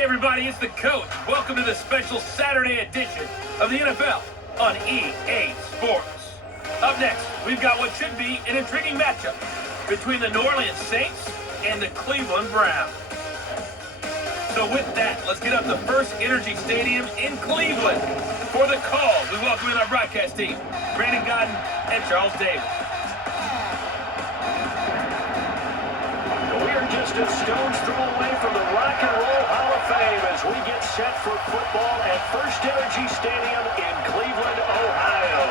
Hey everybody, it's the coach. Welcome to the special Saturday edition of the NFL on EA Sports. Up next, we've got what should be an intriguing matchup between the New Orleans Saints and the Cleveland Browns. So with that, let's get up to First Energy Stadium in Cleveland. For the call, we welcome in our broadcast team, Brandon Godden and Charles Davis. We are just a stone's throw away from the Rock and Roll Hall of Fame as we get set for football at First Energy Stadium in Cleveland, Ohio.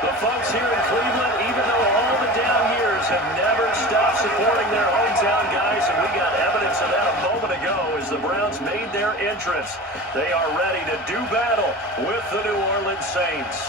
The folks here in Cleveland, even though all the down years have never stopped supporting their hometown guys, and we got evidence of that a moment ago as the Browns made their entrance. They are ready to do battle with the New Orleans Saints.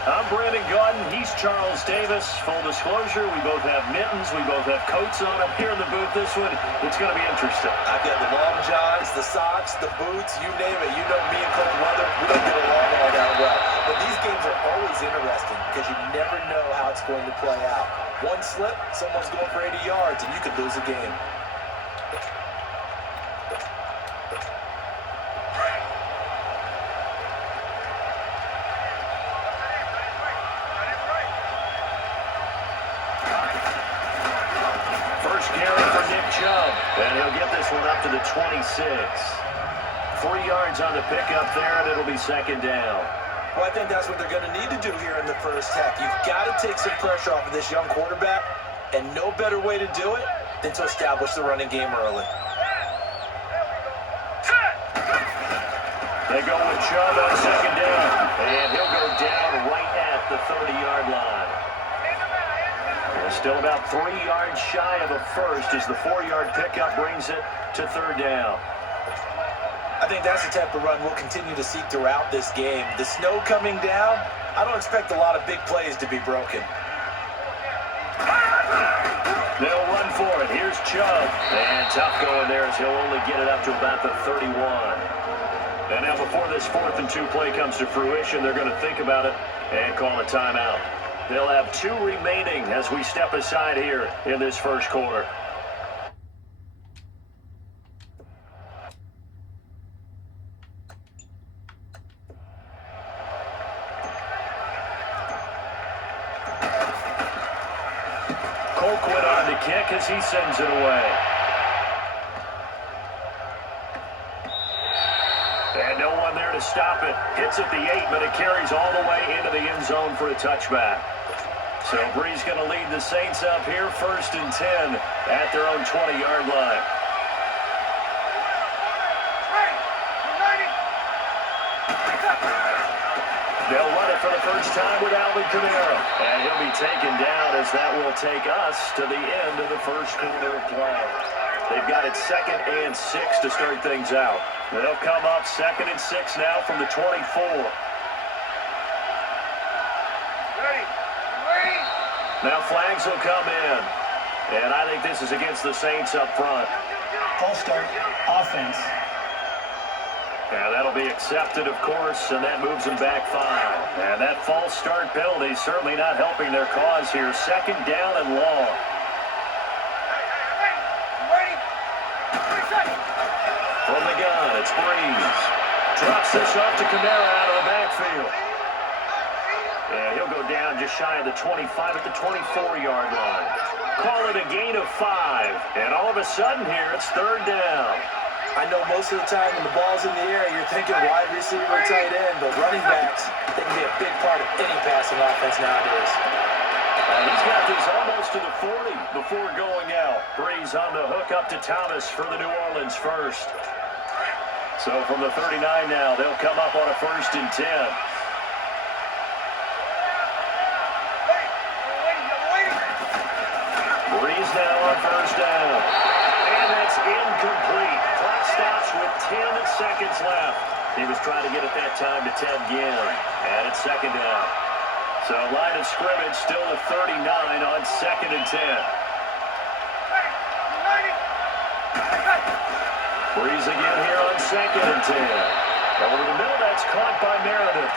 I'm Brandon Godden. He's Charles Davis. Full disclosure, we both have mittens. We both have coats on up here in the booth. This one, it's going to be interesting. I've got the long johns, the socks, the boots, you name it. You know me in cold weather, we don't get along all that well. But these games are always interesting because you never know how it's going to play out. One slip, someone's going for 80 yards, and you could lose a game. And he'll get this one up to the 26. 3 yards on the pickup there, and it'll be second down. Well, I think that's what they're going to need to do here in the first half. You've got to take some pressure off of this young quarterback, and no better way to do it than to establish the running game early. They go with Chubb on second down, and he'll go down right at the 30-yard line. Still about 3 yards shy of a first as the 4-yard pickup brings it to third down. I think that's the type of run we'll continue to see throughout this game. The snow coming down, I don't expect a lot of big plays to be broken. They'll run for it. Here's Chubb. And tough going there as he'll only get it up to about the 31. And now before this 4th and 2 play comes to fruition, they're going to think about it and call a timeout. They'll have 2 remaining as we step aside here in this first quarter. Colquitt on the kick as he sends it away. And no one there to stop it. Hits at the 8, but it carries all the way into the end zone for a touchback. So Bree's going to lead the Saints up here, 1st and 10 at their own 20-yard line. They'll run it for the first time with Alvin Kamara. And he'll be taken down as that will take us to the end of the first quarter of play. They've got it 2nd and 6 to start things out. They'll come up 2nd and 6 now from the 24. Now flags will come in. And I think this is against the Saints up front. False start, offense. And that'll be accepted, of course, and that moves them back 5. And that false start penalty certainly not helping their cause here. 2nd down and long. From the gun, it's Breeze. Drops this off to Kamara out of the backfield. And he'll go down just shy of the 25 at the 24-yard line. Call it a gain of 5. And all of a sudden here, it's 3rd down. I know most of the time when the ball's in the air, you're thinking wide receiver or tight end, but running backs, they can be a big part of any passing offense nowadays. And he's got this almost to the 40 before going out. Breeze on the hook up to Thomas for the New Orleans first. So from the 39 now, they'll come up on a 1st and 10. Breeze now on 1st down. And that's incomplete. Clock stops with 10 seconds left. He was trying to get at that time to 10 again. And it's 2nd down. So line of scrimmage still at 39 on 2nd and 10. Breeze again here on 2nd and 10. Over the middle, that's caught by Meredith.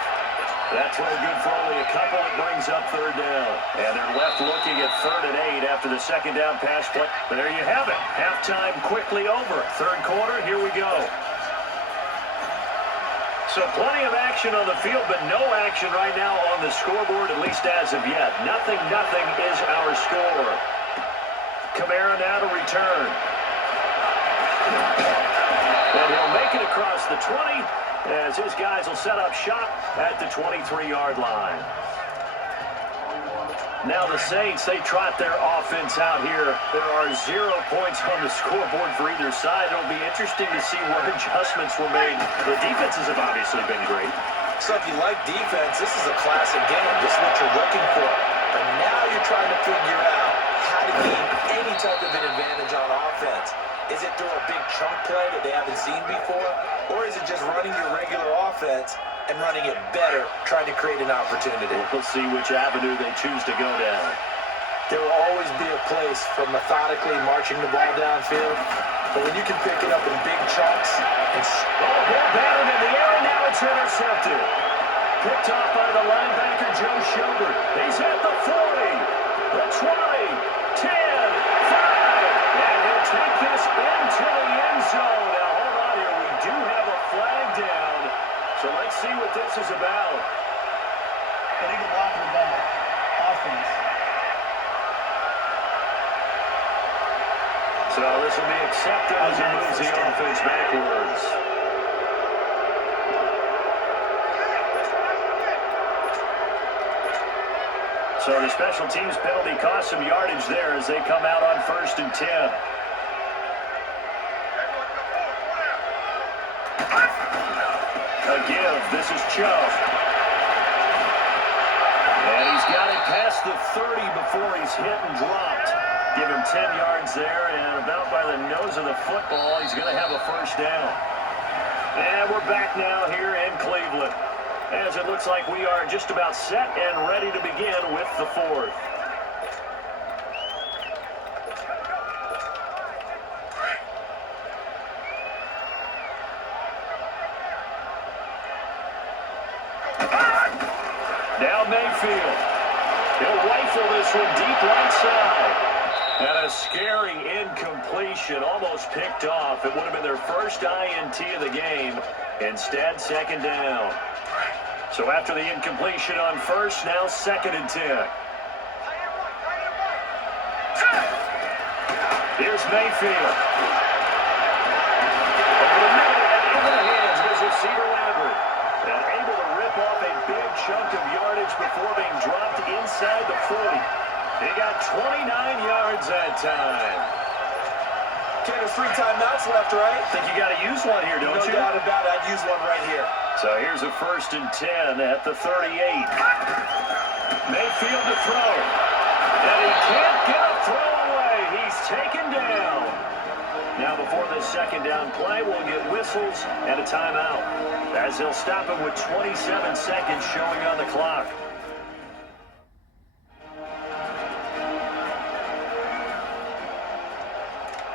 That throw good for only a couple. It brings up third down. And they're left looking at 3rd and 8 after the second down pass play. There you have it. Halftime quickly over. Third quarter, here we go. So plenty of action on the field, but no action right now on the scoreboard, at least as of yet. 0-0 is our score. Kamara now to return. And he'll make it across the 20 as his guys will set up shop at the 23-yard line. Now the Saints, they trot their offense out here. There are 0 points on the scoreboard for either side. It'll be interesting to see what adjustments were made. The defenses have obviously been great. So if you like defense, this is a classic game. This is what you're looking for. But now you're trying to figure out how to gain any type of an advantage on offense. Is it through a big chunk play that they haven't seen before? Or is it just running your regular offense and running it better, trying to create an opportunity? We'll see which avenue they choose to go down. There will always be a place for methodically marching the ball downfield. But when you can pick it up in big chunks and... ball batted in the air, and now it's intercepted. Picked off by the linebacker, Joe Schobert. He's at the 40, the 20, 10, 5. And he'll take this into the end zone. Now, hold on here. We do have a flag down. So let's see what this is about. Illegal blocking the ball. Offense. So this will be accepted as he moves the offense backwards. So the special teams penalty cost some yardage there as they come out on 1st and 10. A give. This is Chubb. And he's got it past the 30 before he's hit and dropped. Give him 10 yards there, and about by the nose of the football, he's going to have a first down. And we're back now here in Cleveland, as it looks like we are just about set and ready to begin with the 4th. Now Mayfield. He'll rifle this one deep right side. And a scary incompletion, almost picked off. It would have been their first INT of the game. Instead, 2nd down. So after the incompletion on 1st, now 2nd and 10. Here's Mayfield. Over the middle and into the hands goes Cedar Lambert. And able to rip off a big chunk of yardage before being dropped inside the 40. He got 29 yards that time. Okay, there's 3 timeouts left, right? Think you got to use one here, don't you? No doubt about it. I'd use one right here. So here's a 1st and 10 at the 38. Mayfield to throw. And he can't get a throw away. He's taken down. Now before this 2nd down play, we'll get whistles and a timeout, as they'll stop him with 27 seconds showing on the clock.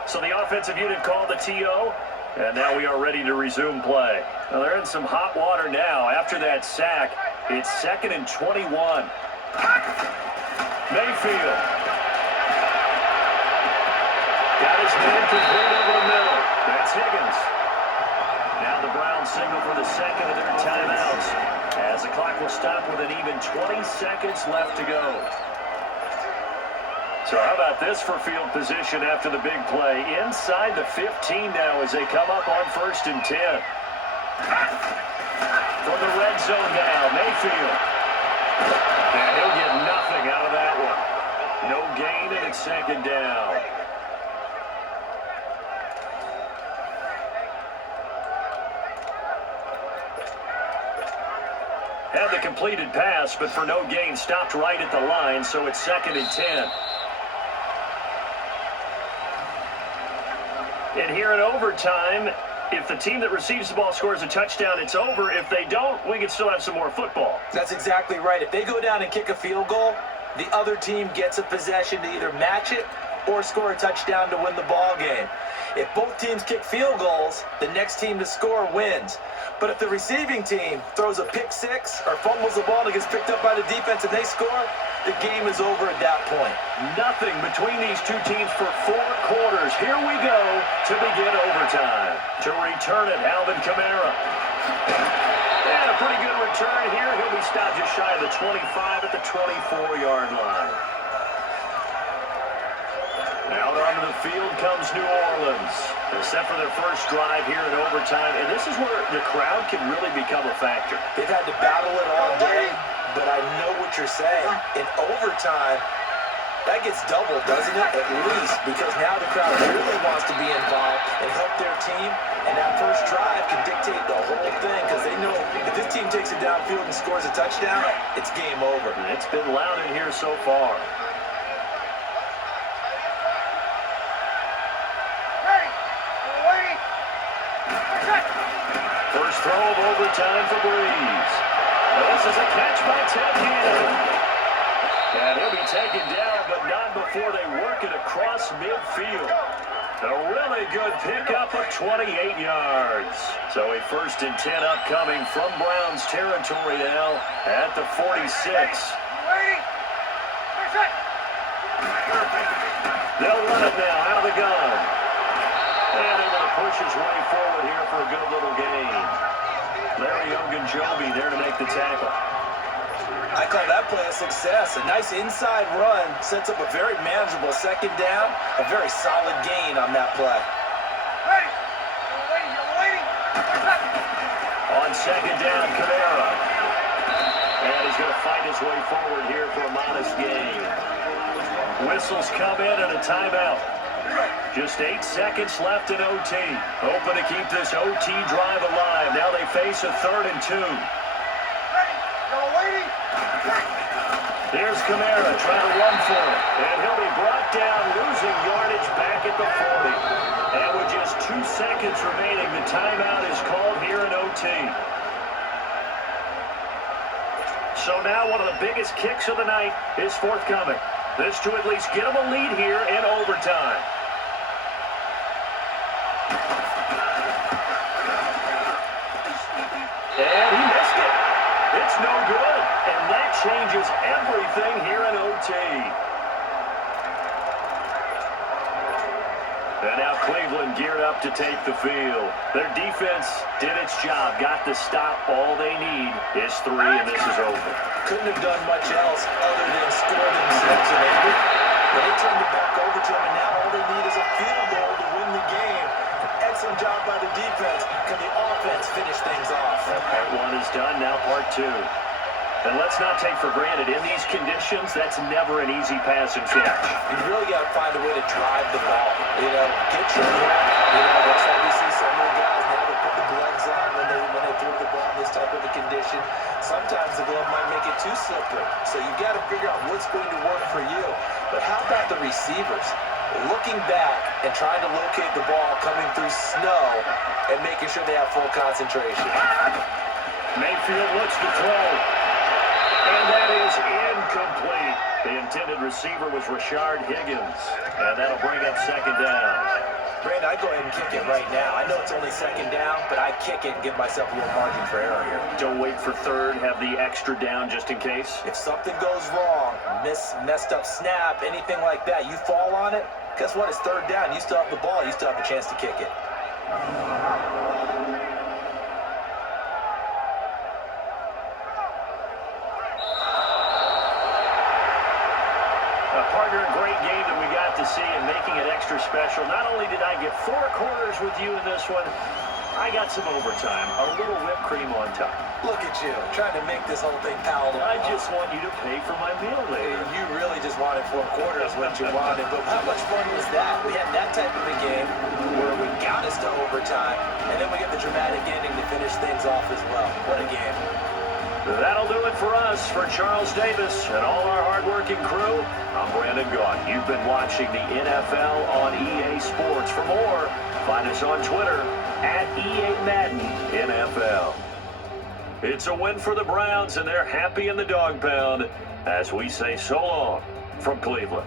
So the offensive unit called the TO, and now we are ready to resume play. Now they're in some hot water now. After that sack, it's 2nd and 21. Mayfield. Got his man complete over the middle. That's Higgins. Now the Browns signal for the 2nd of their timeouts, as the clock will stop with an even 20 seconds left to go. So how about this for field position after the big play? Inside the 15 now as they come up on 1st and 10. From the red zone now, Mayfield. And he'll get nothing out of that one. No gain, and it's 2nd down. Had the completed pass, but for no gain, stopped right at the line, so it's 2nd and 10. And here in overtime, if the team that receives the ball scores a touchdown, it's over. If they don't, we can still have some more football. That's exactly right. If they go down and kick a field goal, the other team gets a possession to either match it or score a touchdown to win the ball game. If both teams kick field goals, the next team to score wins. But if the receiving team throws a pick six or fumbles the ball and gets picked up by the defense and they score, the game is over at that point. Nothing between these two teams for 4 quarters. Here we go to begin overtime. To return it, Alvin Kamara. And a pretty good return here. He'll be stopped just shy of the 25 at the 24-yard line. Out onto the field comes New Orleans. They're set for their first drive here in overtime. And this is where the crowd can really become a factor. They've had to battle it all day, but I know what you're saying. In overtime, that gets doubled, doesn't it? At least, because now the crowd really wants to be involved and help their team. And that first drive can dictate the whole thing because they know if this team takes it downfield and scores a touchdown, it's game over. And it's been loud in here so far. First throw of overtime for Breeze. This is a catch by Ted Ginn. And he'll be taken down, but not before they work it across midfield. A really good pickup of 28 yards. So a 1st and 10 upcoming from Browns territory now at the 46. They'll run it now out of the gun. And able to push his way forward here for a good little gain. Larry Ogunjobi there to make the tackle. I call that play a success. A nice inside run sets up a very manageable 2nd down. A very solid gain on that play. On 2nd down, Kamara. And he's going to fight his way forward here for a modest gain. Whistles come in and a timeout. Just 8 seconds left in OT. Hoping to keep this OT drive alive. Now they face a 3rd and 2. Here's Kamara trying to run for it. And he'll be brought down, losing yardage back at the 40. And with just 2 seconds remaining, the timeout is called here in OT. So now one of the biggest kicks of the night is forthcoming. This to at least get them a lead here in overtime. And he missed it. It's no good. And that changes everything here in OT. And now Cleveland geared up to take the field. Their defense did its job. Got the stop. All they need is 3, and this is over. Couldn't have done much else other than score themselves and end it. But they turned it back over to them, and now all they need is a field goal to win the game. Excellent job by the defense. Can the offense finish things off? Part 1 is done. Now part 2. And let's not take for granted, in these conditions, that's never an easy pass and catch. You really got to find a way to drive the ball. Get your grip. That's why we see so many guys now that put the gloves on when they throw the ball in this type of a condition. Sometimes the glove might make it too slippery. So you got to figure out what's going to work for you. But how about the receivers? Looking back and trying to locate the ball coming through snow and making sure they have full concentration. Mayfield looks to throw. And that is incomplete. The intended receiver was Rashard Higgins. And that'll bring up 2nd down. Brandon, I go ahead and kick it right now. I know it's only 2nd down, but I kick it and give myself a little margin for error here. Don't wait for 3rd. Have the extra down just in case. If something goes wrong, messed up snap, anything like that, you fall on it, guess what? It's 3rd down. You still have the ball. You still have a chance to kick it. Partner, a great game that we got to see and making it extra special. Not only did I get 4 quarters with you in this one, I got some overtime, a little whipped cream on top. Look at you, trying to make this whole thing palatable. I just want you to pay for my meal later. You really just wanted 4 quarters what you wanted, but how much fun was that? We had that type of a game where we got us to overtime, and then we get the dramatic ending to finish things off as well. What a game. That'll do it for us. For Charles Davis and all our hardworking crew, I'm Brandon Gaughan. You've been watching the NFL on EA Sports. For more, find us on Twitter at EA Madden NFL. It's a win for the Browns, and they're happy in the dog pound as we say so long from Cleveland.